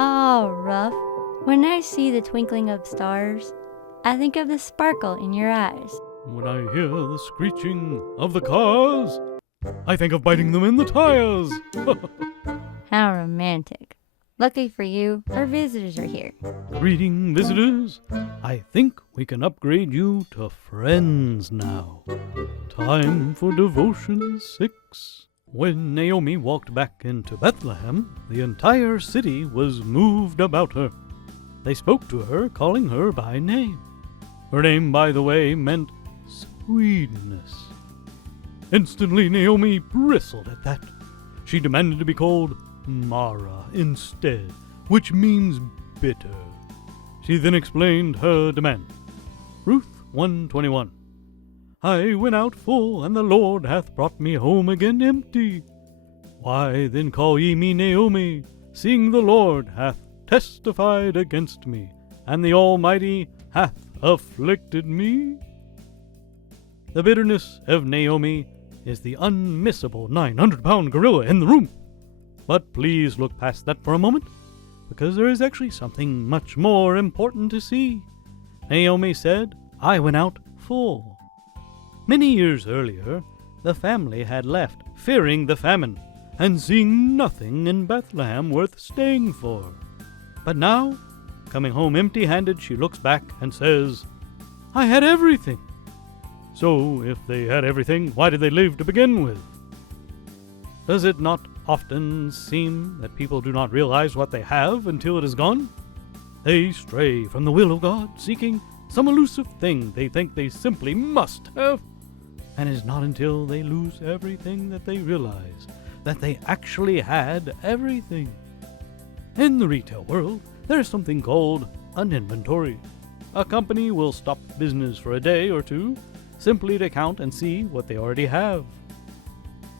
Oh, Ruff, when I see the twinkling of stars, I think of the sparkle in your eyes. When I hear the screeching of the cars, I think of biting them in the tires. How romantic. Lucky for you, our visitors are here. Greeting visitors, I think we can upgrade you to friends now. Time for devotion 6. When Naomi walked back into Bethlehem, the entire city was moved about her. They spoke to her, calling her by name. Her name, by the way, meant sweetness. Instantly, Naomi bristled at that. She demanded to be called Mara instead, which means bitter. She then explained her demand. Ruth 1:21. I went out full, and the Lord hath brought me home again empty. Why then call ye me Naomi, seeing the Lord hath testified against me, and the Almighty hath afflicted me? The bitterness of Naomi is the unmissable 900-pound gorilla in the room. But please look past that for a moment, because there is actually something much more important to see. Naomi said, I went out full. Many years earlier, the family had left, fearing the famine, and seeing nothing in Bethlehem worth staying for. But now, coming home empty-handed, she looks back and says, I had everything. So, if they had everything, why did they live to begin with? Does it not often seem that people do not realize what they have until it is gone? They stray from the will of God, seeking some elusive thing they think they simply must have. And it is not until they lose everything that they realize that they actually had everything. In the retail world, there is something called an inventory. A company will stop business for a day or two, simply to count and see what they already have.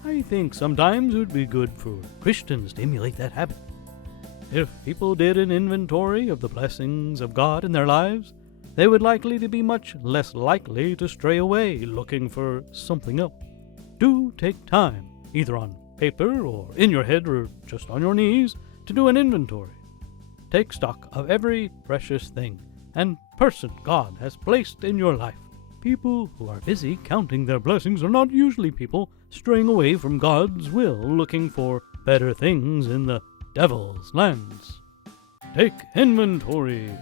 I think sometimes it would be good for Christians to emulate that habit. If people did an inventory of the blessings of God in their lives, they would likely to be much less likely to stray away looking for something else. Do take time, either on paper or in your head or just on your knees, to do an inventory. Take stock of every precious thing and person God has placed in your life. People who are busy counting their blessings are not usually people straying away from God's will, looking for better things in the devil's lands. Take inventory.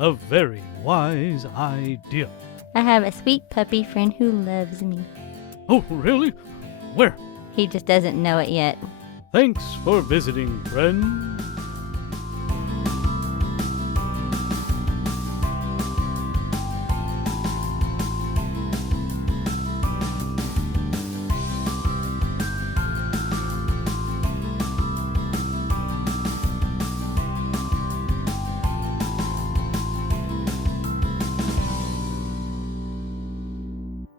A very wise idea. I have a sweet puppy friend who loves me. Oh, really? Where? He just doesn't know it yet. Thanks for visiting, friend.